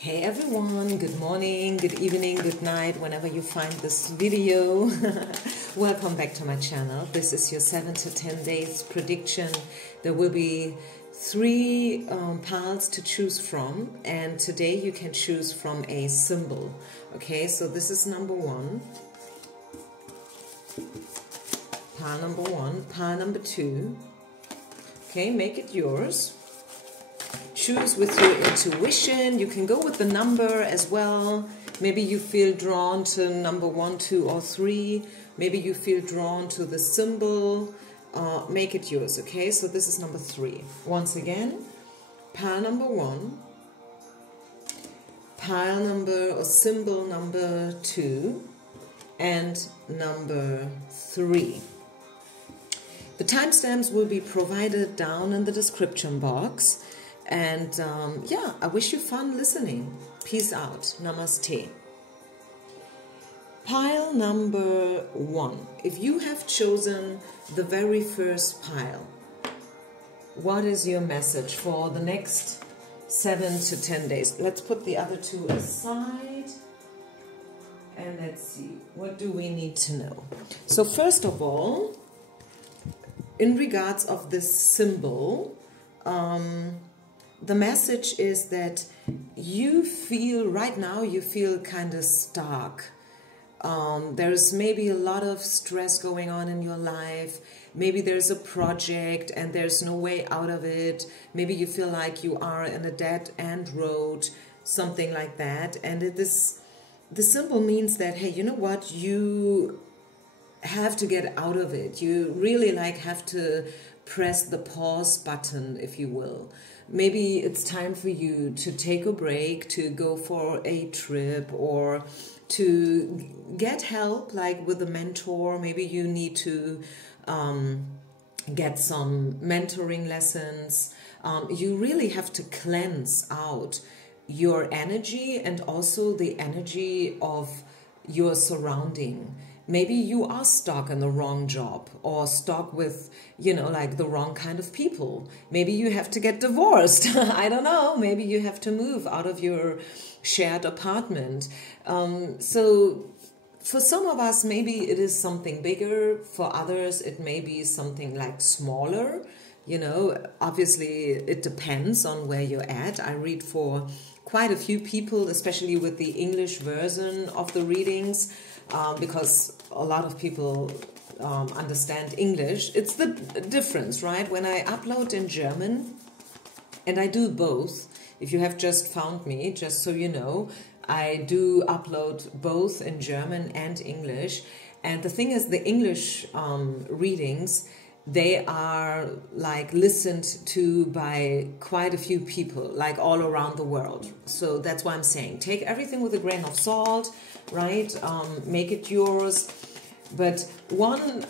Hey everyone, good morning, good evening, good night, whenever you find this video. Welcome back to my channel. This is your 7 to 10 days prediction. There will be three piles to choose from, and today you can choose from a symbol. Okay, so this is number one. Pile number one, pile number two. Okay, make it yours. Choose with your intuition. You can go with the number as well. Maybe you feel drawn to number 1, 2, or 3. Maybe you feel drawn to the symbol. Make it yours, okay? So this is number 3. Once again, pile number 1, pile number or symbol number 2, and number 3. The timestamps will be provided down in the description box. And yeah, I wish you fun listening. Peace out. Namaste. Pile number 1. If you have chosen the very first pile, what is your message for the next 7 to 10 days? Let's put the other two aside. And let's see, what do we need to know? So first of all, in regards of this symbol, the message is that you feel, right now, you feel kind of stuck. There's maybe a lot of stress going on in your life. Maybe there's a project and there's no way out of it. Maybe you feel like you are in a dead-end road, something like that. And the symbol means that, hey, you know what? You have to get out of it. You really have to press the pause button, if you will. Maybe it's time for you to take a break, to go for a trip, or to get help, like with a mentor. Maybe you need to get some mentoring lessons. You really have to cleanse out your energy and also the energy of your surrounding. Maybe you are stuck in the wrong job or stuck with, the wrong kind of people. Maybe you have to get divorced. I don't know. Maybe you have to move out of your shared apartment. So for some of us, maybe it is something bigger. For others, it may be something like smaller. Obviously it depends on where you're at. I read for quite a few people, especially with the English version of the readings. Because a lot of people understand English. It's the difference, right? When I upload in German, and I do both, if you have just found me, just so you know, I do upload both in German and English. And the thing is, the English readings, they are listened to by quite a few people, all around the world. So that's why I'm saying, take everything with a grain of salt, right? Make it yours. But one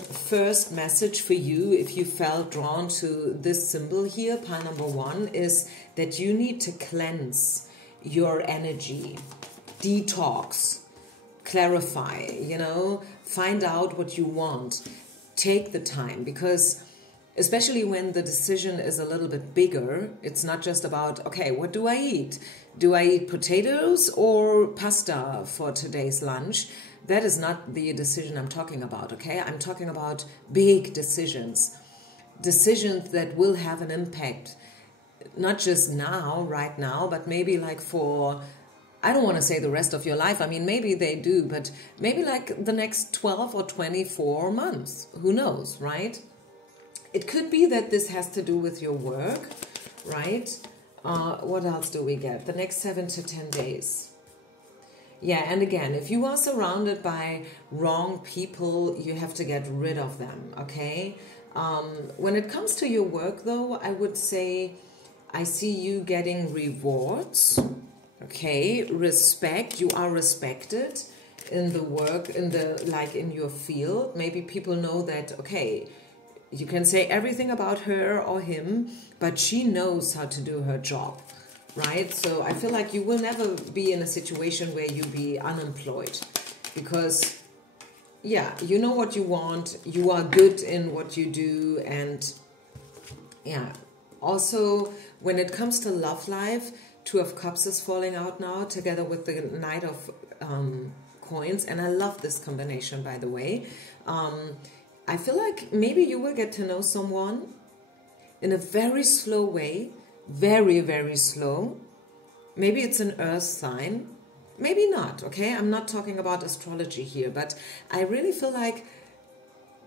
first message for you, if you felt drawn to this symbol here, pile number 1, is that you need to cleanse your energy, detox, clarify, find out what you want. Take the time, because especially when the decision is a little bit bigger, it's not just about, okay, what do I eat? Do I eat potatoes or pasta for today's lunch? That is not the decision I'm talking about, okay? I'm talking about big decisions. Decisions that will have an impact, not just now, right now, but maybe for, I don't want to say the rest of your life. I mean, maybe they do, but maybe the next 12 or 24 months. Who knows, right? It could be that this has to do with your work, right? What else do we get? The next 7 to 10 days. Yeah, and again, if you are surrounded by wrong people, you have to get rid of them, okay? When it comes to your work, though, I would say I see you getting rewards. Okay, respect. You are respected in the work, in your field. Maybe people know that, okay, you can say everything about her or him, but she knows how to do her job, right? So I feel like you will never be in a situation where you be unemployed, because, yeah, you know what you want. You are good in what you do, and yeah. Also, when it comes to love life, Two of Cups is falling out now, together with the Knight of Coins. And I love this combination, by the way. I feel like maybe you will get to know someone in a very slow way. Very, very slow. Maybe it's an earth sign. Maybe not, okay? I'm not talking about astrology here, but I really feel like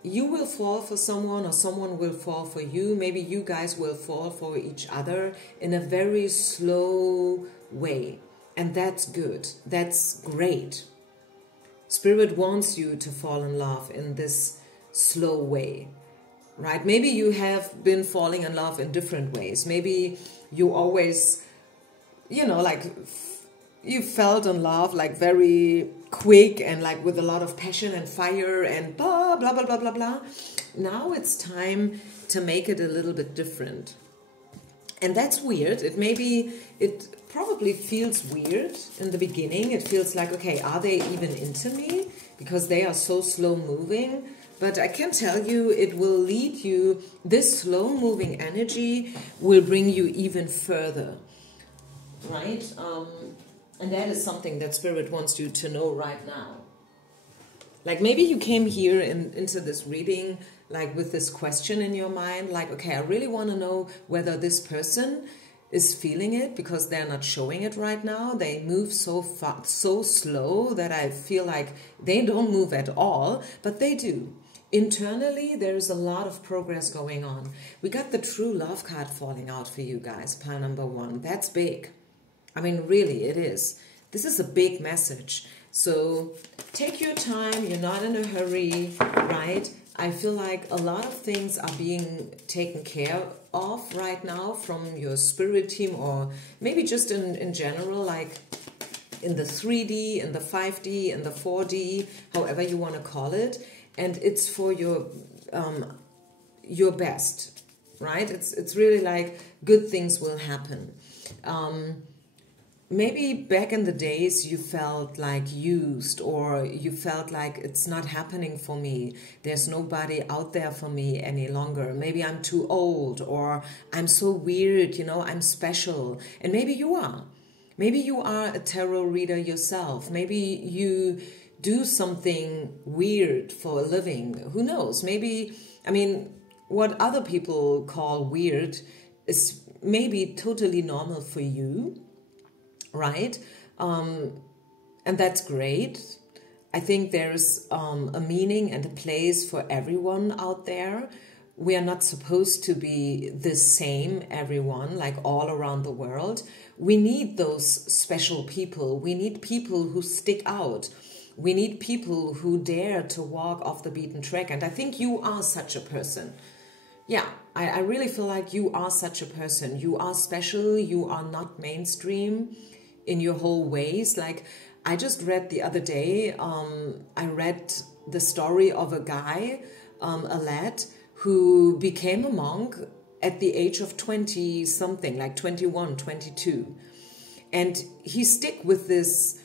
you will fall for someone or someone will fall for you. Maybe you guys will fall for each other in a very slow way. And that's good. That's great. Spirit wants you to fall in love in this slow way, right? Maybe you have been falling in love in different ways. Maybe you always, you know, like you felt in love like very quick and like with a lot of passion and fire and blah, blah, blah, blah, blah, blah. Now it's time to make it a little bit different. And that's weird. It probably feels weird in the beginning. It feels like, okay, are they even into me? Because they are so slow moving. But I can tell you, it will lead you, this slow moving energy will bring you even further, right? And that is something that Spirit wants you to know right now. Like maybe you came here into this reading like with this question in your mind, like, okay, I really want to know whether this person is feeling it because they're not showing it right now. They move so fast, so slow that I feel like they don't move at all, but they do. Internally, there's a lot of progress going on. We got the True Love card falling out for you guys, pile number 1. That's big. I mean, really, it is. This is a big message. So take your time. You're not in a hurry, right? I feel like a lot of things are being taken care of right now from your spirit team, or maybe just in general, like in the 3D, in the 5D, in the 4D, however you want to call it. And it's for your best, right? It's really like good things will happen. Maybe back in the days you felt like used, or you felt like it's not happening for me. There's nobody out there for me any longer. Maybe I'm too old, or I'm so weird, you know, I'm special. And maybe you are. Maybe you are a tarot reader yourself. Maybe you do something weird for a living. Who knows? Maybe, I mean, what other people call weird is maybe totally normal for you, right? And that's great. I think there's a meaning and a place for everyone out there. We are not supposed to be the same, everyone, like all around the world. We need those special people. We need people who stick out. We need people who dare to walk off the beaten track. And I think you are such a person. Yeah, I really feel like you are such a person. You are special. You are not mainstream in your whole ways. Like I just read the other day, I read the story of a guy, a lad, who became a monk at the age of 20 something, like 21, 22. And he stick with this,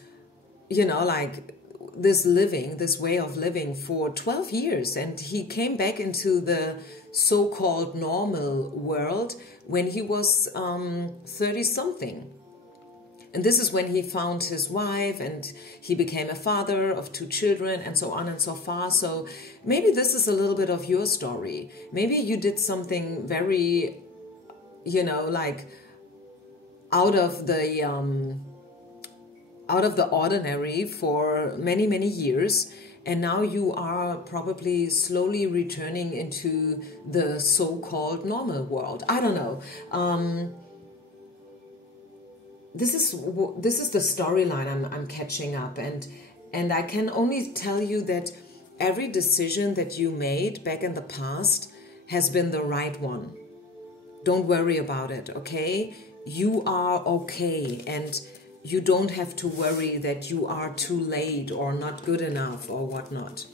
you know, like this living, this way of living for 12 years. And he came back into the so-called normal world when he was 30 something. And this is when he found his wife and he became a father of 2 children and so on and so far. So maybe this is a little bit of your story. Maybe you did something very, you know, like out of the ordinary for many, many years. And now you are probably slowly returning into the so-called normal world. I don't know. This is the storyline I'm catching up, and I can only tell you that every decision that you made back in the past has been the right one. Don't worry about it, okay? You are okay, and you don't have to worry that you are too late or not good enough or whatnot.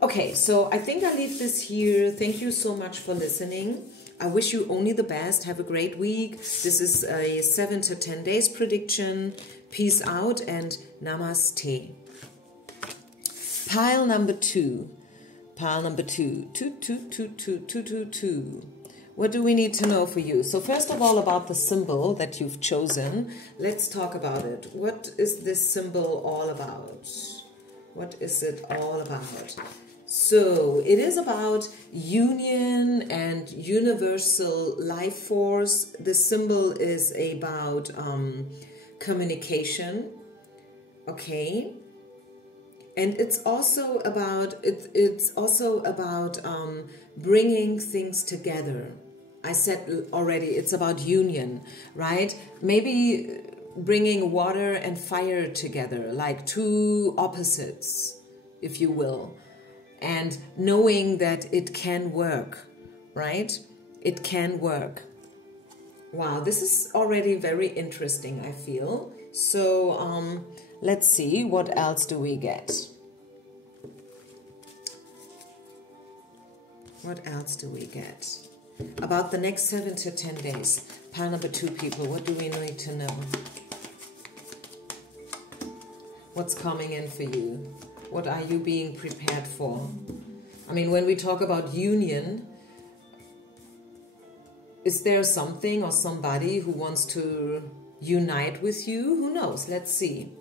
Okay, so I think I'll leave this here. Thank you so much for listening. I wish you only the best. Have a great week. This is a 7 to 10 days prediction. Peace out and namaste. Pile number 2. Pile number 2. 2, 2, 2, 2, 2, 2, 2. What do we need to know for you? So first of all, about the symbol that you've chosen. Let's talk about it. What is this symbol all about? What is it all about? So it is about union and universal life force. The symbol is about communication. Okay. And it's also about bringing things together. I said already, it's about union, right? Maybe bringing water and fire together, like two opposites, if you will, and knowing that it can work, right? It can work. Wow, this is already very interesting, I feel. So let's see, what else do we get? What else do we get? About the next 7 to 10 days. Pile number 2, people, what do we need to know? What's coming in for you? What are you being prepared for? I mean, when we talk about union, is there something or somebody who wants to unite with you? Who knows? Let's see.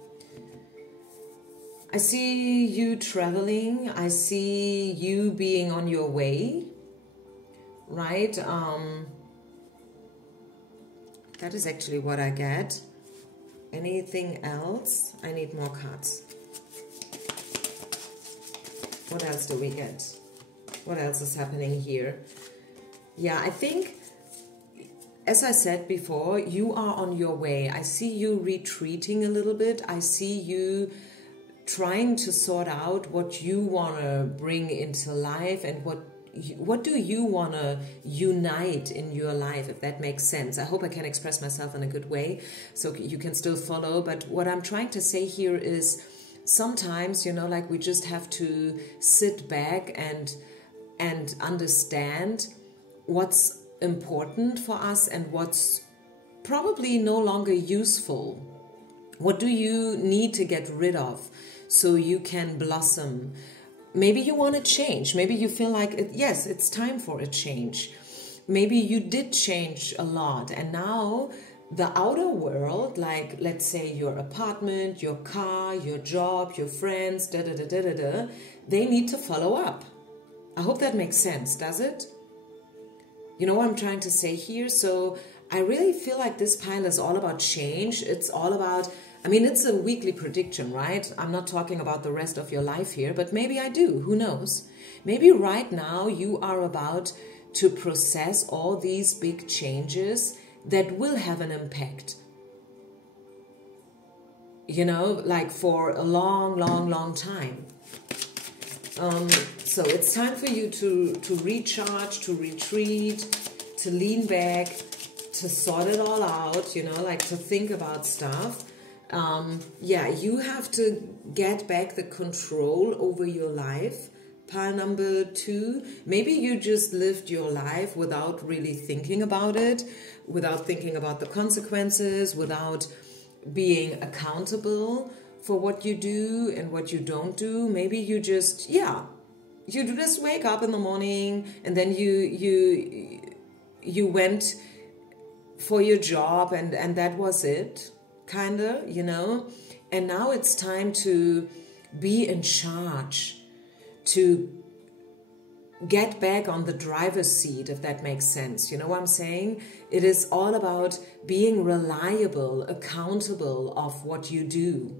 I see you traveling. I see you being on your way. Right? That is actually what I get. Anything else? I need more cards. What else do we get? What else is happening here? Yeah, I think, as I said before, you are on your way. I see you retreating a little bit. I see you trying to sort out what you want to bring into life and what do you want to unite in your life, if that makes sense. I hope I can express myself in a good way so you can still follow. But what I'm trying to say here is sometimes, like we just have to sit back and understand what's important for us and what's probably no longer useful. What do you need to get rid of so you can blossom? Maybe you want to change. Maybe you feel like, yes, it's time for a change. Maybe you did change a lot and now the outer world, like let's say your apartment, your car, your job, your friends, they need to follow up. I hope that makes sense, does it? You know what I'm trying to say here? So I really feel like this pile is all about change. It's all about, it's a weekly prediction, right? I'm not talking about the rest of your life here, but maybe I do. Who knows? Maybe right now you are about to process all these big changes that will have an impact. Like for a long, long, long time. So it's time for you to recharge, to retreat, to lean back, to sort it all out, like to think about stuff. You have to get back the control over your life. Pile number 2, maybe you just lived your life without really thinking about it, without thinking about the consequences, without being accountable for what you do and what you don't do. Maybe you just, you just wake up in the morning and then you went for your job and that was it, kinda, and now it's time to be in charge, to get back on the driver's seat, if that makes sense. You know what I'm saying? It is all about being reliable, accountable of what you do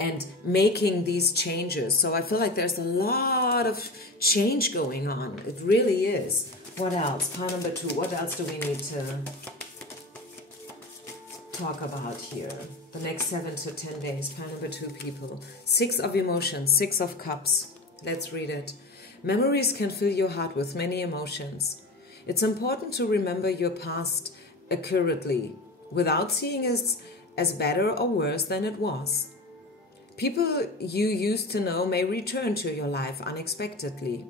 and making these changes. So I feel like there's a lot of change going on. It really is. What else? Pile number 2. What else do we need to talk about here? The next 7 to 10 days. Pile number 2, people. 6 of emotions. 6 of cups. Let's read it. Memories can fill your heart with many emotions. It's important to remember your past accurately, without seeing it as better or worse than it was. People you used to know may return to your life unexpectedly.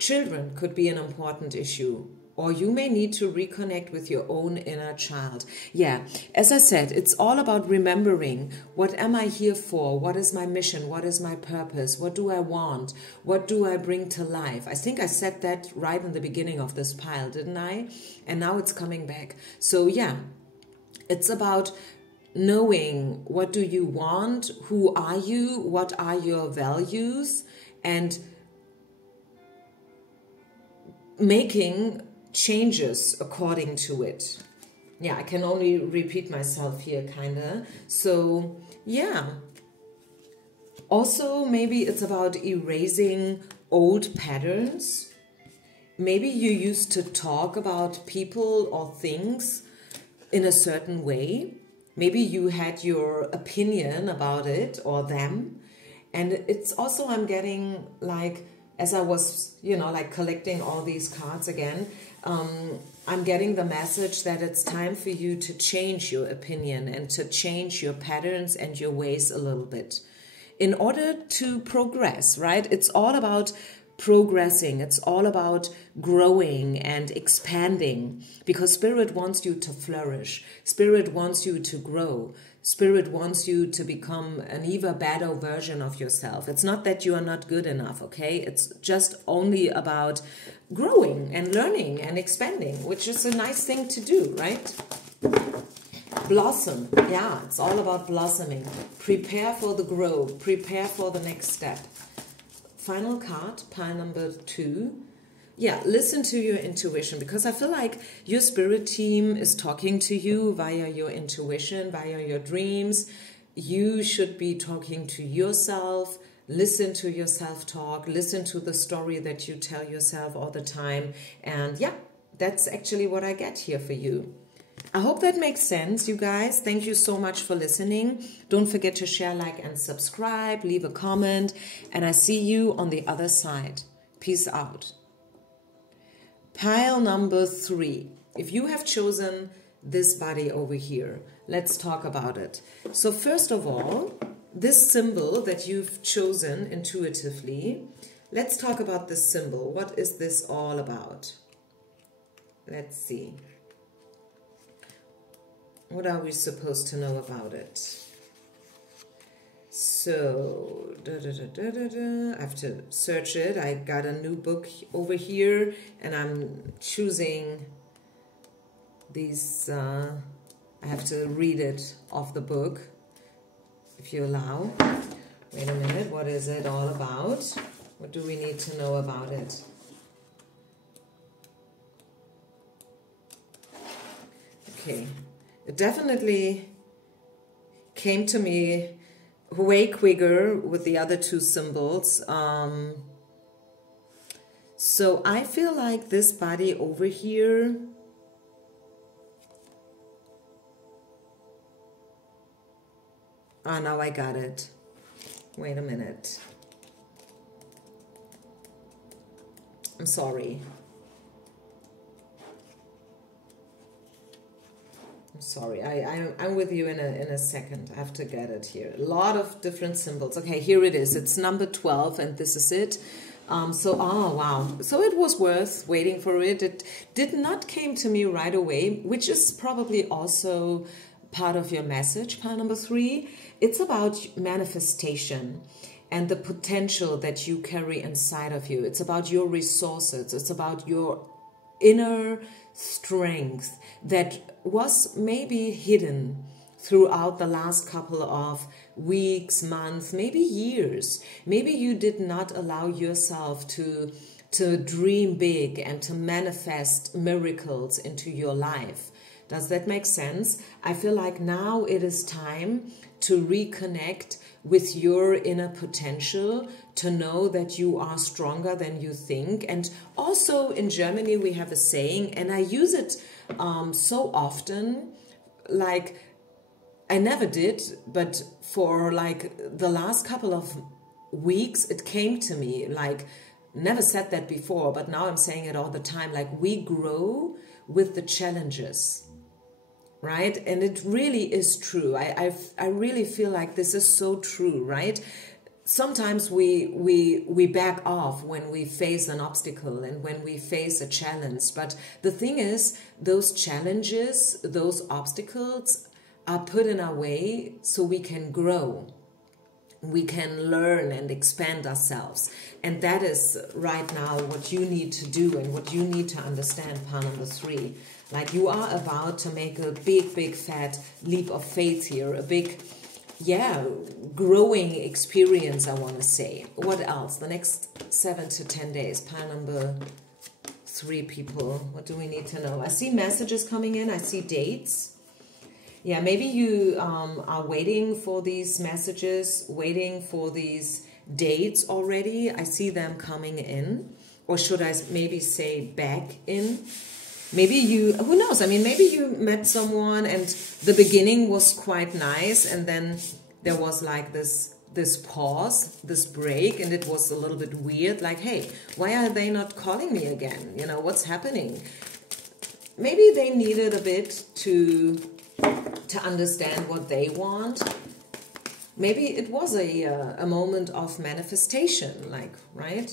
Children could be an important issue. or you may need to reconnect with your own inner child. Yeah, as I said, it's all about remembering, what am I here for? What is my mission? What is my purpose? What do I want? What do I bring to life? I think I said that right in the beginning of this pile, didn't I? And now it's coming back. So yeah, it's about knowing, what do you want? Who are you? What are your values? And making changes according to it. Yeah, I can only repeat myself here, kind of. So, yeah. Also, maybe it's about erasing old patterns. Maybe you used to talk about people or things in a certain way. Maybe you had your opinion about it or them. And it's also, I'm getting like, as I was, like collecting all these cards again, I'm getting the message that it's time for you to change your opinion and to change your patterns and your ways a little bit in order to progress, right? It's all about progressing. It's all about growing and expanding, because Spirit wants you to flourish. Spirit wants you to grow. Spirit wants you to become an even better version of yourself. It's not that you are not good enough, okay? It's just only about growing and learning and expanding, which is a nice thing to do, right? Blossom. Yeah, it's all about blossoming. Prepare for the growth. Prepare for the next step. Final card, pile number 2. Yeah, listen to your intuition, because I feel like your spirit team is talking to you via your intuition, via your dreams. You should be talking to yourself. Listen to your self-talk. Listen to the story that you tell yourself all the time. And yeah, that's actually what I get here for you. I hope that makes sense, you guys. Thank you so much for listening. Don't forget to share, like, and subscribe. Leave a comment. And I see you on the other side. Peace out. Pile number 3. If you have chosen this body over here, let's talk about it. So first of all, this symbol that you've chosen intuitively, let's talk about this symbol. What is this all about? Let's see. What are we supposed to know about it? So, I have to search it. I got a new book over here, and I'm choosing these. I have to read it off the book, if you allow. Wait a minute, what is it all about? What do we need to know about it? Okay. It definitely came to me way quicker with the other 2 symbols. So I feel like this body over here, now I got it. Wait a minute. I'm sorry. Sorry, I'm with you in a second. I have to get it here. A lot of different symbols. Okay, here it is. It's number 12, and this is it. Oh wow. So it was worth waiting for it. It did not came to me right away, which is probably also part of your message, pile number 3. It's about manifestation and the potential that you carry inside of you. It's about your resources. It's about your inner strength that was maybe hidden throughout the last couple of weeks, months, maybe years. Maybe you did not allow yourself to dream big and to manifest miracles into your life. Does that make sense? I feel like now it is time to reconnect with your inner potential, to know that you are stronger than you think. And also in Germany we have a saying, and I use it so often, like I never did, but for like the last couple of weeks it came to me, like never said that before, but now I'm saying it all the time, like we grow with the challenges. Right? And it really is true. I really feel like this is so true, right? sometimes we back off when we face an obstacle and when we face a challenge. But the thing is, those challenges, those obstacles are put in our way so we can grow. We can learn and expand ourselves. And that is right now what you need to do and what you need to understand, pile number 3. Like, you are about to make a big fat leap of faith here, a big, growing experience, I want to say. What else? The next 7 to 10 days, pile number 3, people. What do we need to know? I see messages coming in. I see dates. Yeah, maybe you are waiting for these messages, waiting for these dates already. I see them coming in. Or should I maybe say back in? Maybe you, who knows? I mean, maybe you met someone and the beginning was quite nice, and then there was like this pause, this break, and it was a little bit weird. Like, hey, why are they not calling me again? You know, what's happening? Maybe they needed a bit to understand what they want. Maybe it was a moment of manifestation, like, right?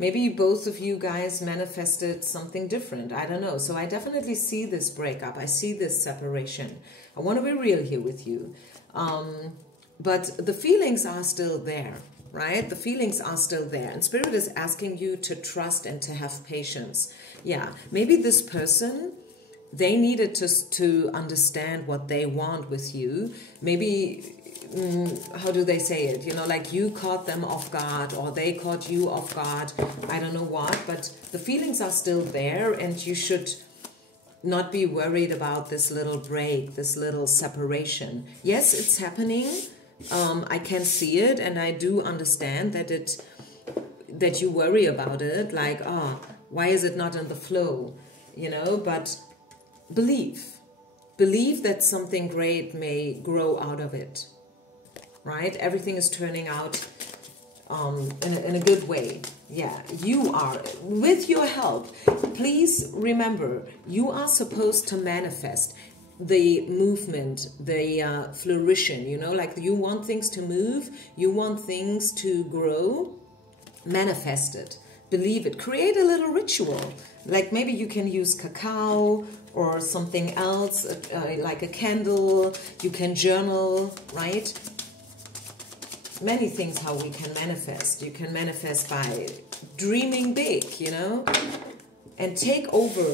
Maybe both of you guys manifested something different. I don't know. So I definitely see this breakup. I see this separation. I want to be real here with you. But the feelings are still there, right? The feelings are still there. And Spirit is asking you to trust and to have patience. Yeah, maybe this person, they needed to understand what they want with you. Maybe, how do they say it? You know, like you caught them off guard or they caught you off guard. I don't know what, but the feelings are still there, and you should not be worried about this little break, this little separation. Yes, it's happening. I can see it, and I do understand that you worry about it. Like, why is it not in the flow? You know, but believe that something great may grow out of it, right? Everything is turning out in a good way. Yeah, you are, with your help. Please remember, you are supposed to manifest the movement, the flourishing, you know, like you want things to move, you want things to grow. Manifest it, believe it, create a little ritual. Like maybe you can use cacao or something else, like a candle. You can journal, right? Many things how we can manifest. You can manifest by dreaming big, you know, and take over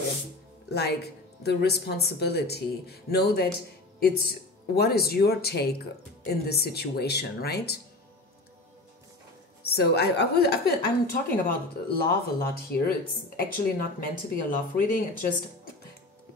like the responsibility. Know that it's what is your take in this situation, right? So I'm talking about love a lot here. It's actually not meant to be a love reading. It just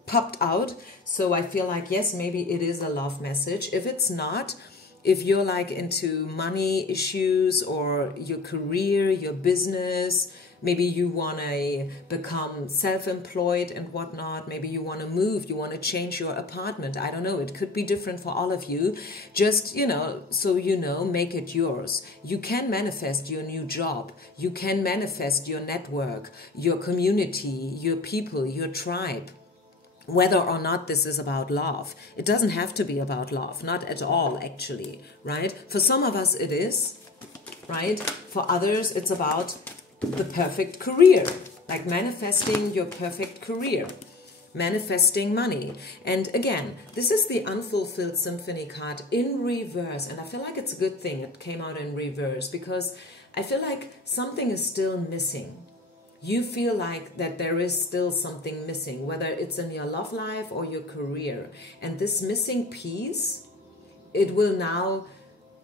popped out. So I feel like, yes, maybe it is a love message. If it's not, if you're like into money issues or your career, your business, maybe you want to become self-employed and whatnot. Maybe you want to move. You want to change your apartment. I don't know. It could be different for all of you. Just, you know, so you know, make it yours. You can manifest your new job. You can manifest your network, your community, your people, your tribe. Whether or not this is about love. It doesn't have to be about love. Not at all, actually, right? For some of us, it is, right? For others, it's about the perfect career, like manifesting your perfect career, manifesting money. And again, this is the Unfulfilled Symphony card in reverse. And I feel like it's a good thing it came out in reverse, because I feel like something is still missing. You feel like that there is still something missing, whether it's in your love life or your career. And this missing piece, it will now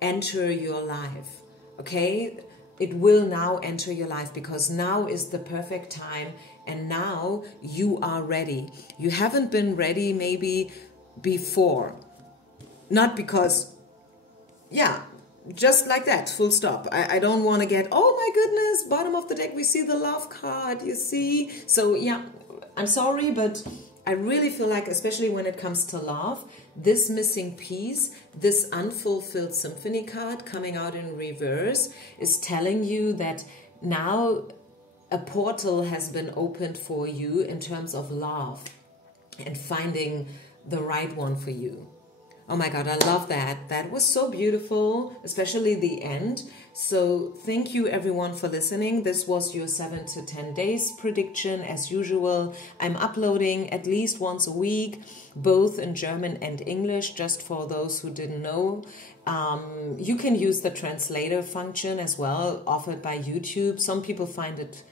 enter your life, okay? It will now enter your life, because now is the perfect time, and now you are ready. You haven't been ready maybe before. Not because, yeah, just like that, full stop. I don't want to get, oh my goodness, bottom of the deck, we see the love card, you see? So yeah, I'm sorry, but I really feel like, especially when it comes to love, this missing piece, this Unfulfilled Symphony card coming out in reverse is telling you that now a portal has been opened for you in terms of love and finding the right one for you. Oh my God, I love that. That was so beautiful, especially the end. So thank you everyone for listening. This was your 7 to 10 days prediction as usual. I'm uploading at least once a week, both in German and English, just for those who didn't know. You can use the translator function as well, offered by YouTube. Some people find it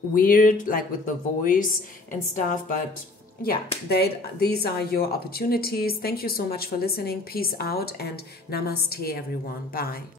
weird, like with the voice and stuff, but yeah, these are your opportunities. Thank you so much for listening. Peace out and namaste, everyone. Bye.